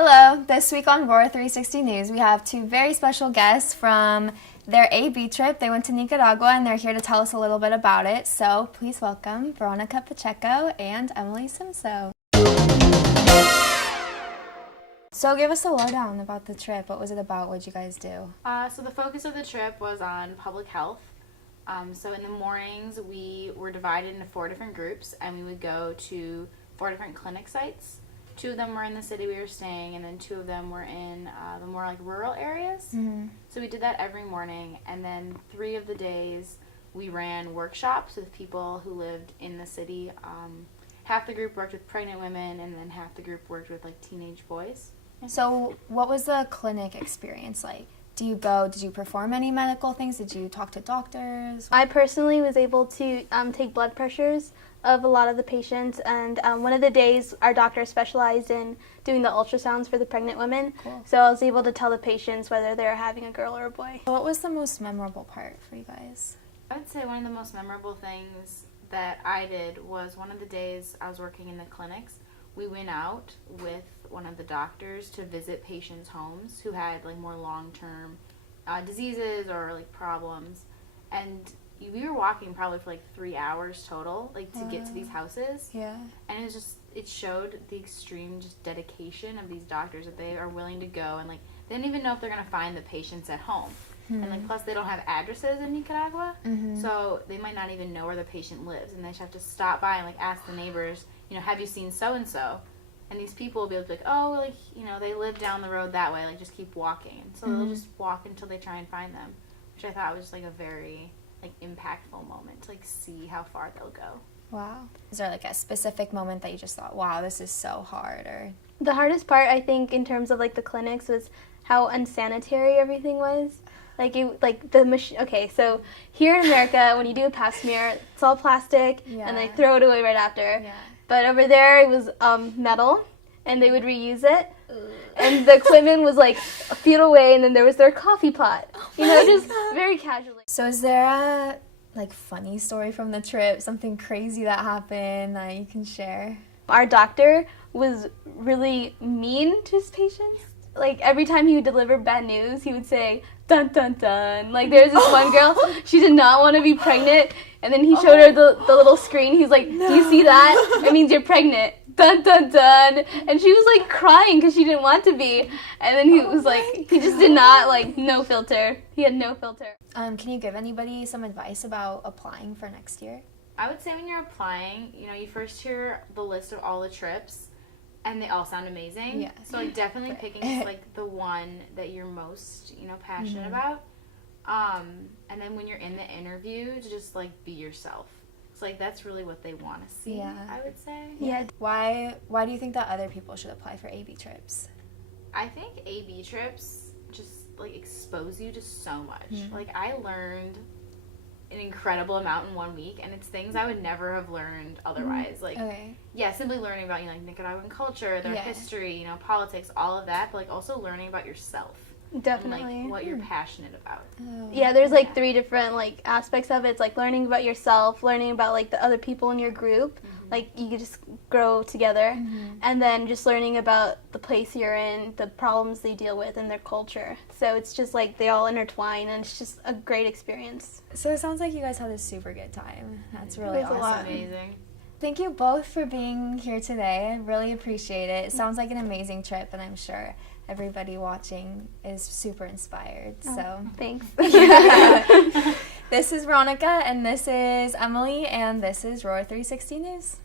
Hello, this week on Roar 360 News, we have two very special guests from their AB trip. They went to Nicaragua and they're here to tell us a little bit about it. So please welcome Veronica Pacheco and Emily Simso. So give us a lowdown about the trip. What was it about? What did you guys do? So the focus of the trip was on public health. So in the mornings, we were divided into 4 different groups, and we would go to 4 different clinic sites. 2 of them were in the city we were staying, and then 2 of them were in the more like rural areas. Mm-hmm. So we did that every morning, and then 3 of the days we ran workshops with people who lived in the city. Half the group worked with pregnant women, and then half the group worked with like teenage boys. So what was the clinic experience like? Did you perform any medical things? Did you talk to doctors? I personally was able to take blood pressures of a lot of the patients, and one of the days our doctor specialized in doing the ultrasounds for the pregnant women. Cool. So I was able to tell the patients whether they were having a girl or a boy. What was the most memorable part for you guys? I would say one of the most memorable things that I did was one of the days I was working in the clinics. We went out with one of the doctors to visit patients' homes who had like more long-term diseases or like problems, and we were walking probably for like 3 hours total, like to get to these houses. Yeah. And it showed the extreme just dedication of these doctors, that they are willing to go, and like they don't even know if they're gonna find the patients at home. And like plus they don't have addresses in Nicaragua, so they might not even know where the patient lives, and they just have to stop by and like ask the neighbors, have you seen so and so? And these people will be able to be like, oh, like, they live down the road that way, like just keep walking. And so they'll just walk until they try and find them, which I thought was just like a very like impactful moment to like see how far they'll go. Wow. Is there like a specific moment that you just thought, wow, this is so hard? Or the hardest part, I think, in terms of like the clinics was how unsanitary everything was. Okay, so here in America, when you do a pap smear, it's all plastic, and they throw it away right after. Yeah. But over there, it was metal, and they would reuse it. And the equipment was like a feet away, and then there was their coffee pot. Just very casually. So is there a like funny story from the trip, something crazy that happened that you can share? Our doctor was really mean to his patients. Like, every time he would deliver bad news, he would say, dun, dun, dun. Like, there was this one girl, she did not want to be pregnant, and then he showed her the little screen. He's like, do you see that? It means you're pregnant. Dun, dun, dun. And she was, like, crying because she didn't want to be. And then he was like, he just did not, like, no filter. He had no filter. Can you give anybody some advice about applying for next year? I would say when you're applying, you first hear the list of all the trips, and they all sound amazing. Yeah. So like definitely picking just like the one that you're most, passionate about. And then when you're in the interview, to just like be yourself. It's like that's really what they want to see, I would say. Yeah. Why do you think that other people should apply for AB trips? I think AB trips just like expose you to so much. Like I learned an incredible amount in 1 week, and it's things I would never have learned otherwise. Like, simply learning about like Nicaraguan culture, their history, politics, all of that, but like also learning about yourself. Definitely. And, like what you're passionate about. Yeah, there's like 3 different like aspects of it. It's like learning about yourself, learning about like the other people in your group. Like you could just grow together, and then just learning about the place you're in, the problems they deal with, and their culture. So it's just like they all intertwine, and it's just a great experience. So it sounds like you guys had a super good time. That's really awesome. It was amazing. Thank you both for being here today. I really appreciate it. It sounds like an amazing trip, and I'm sure everybody watching is super inspired. So thanks. This is Veronica, and this is Emily, and this is Roar 360 News.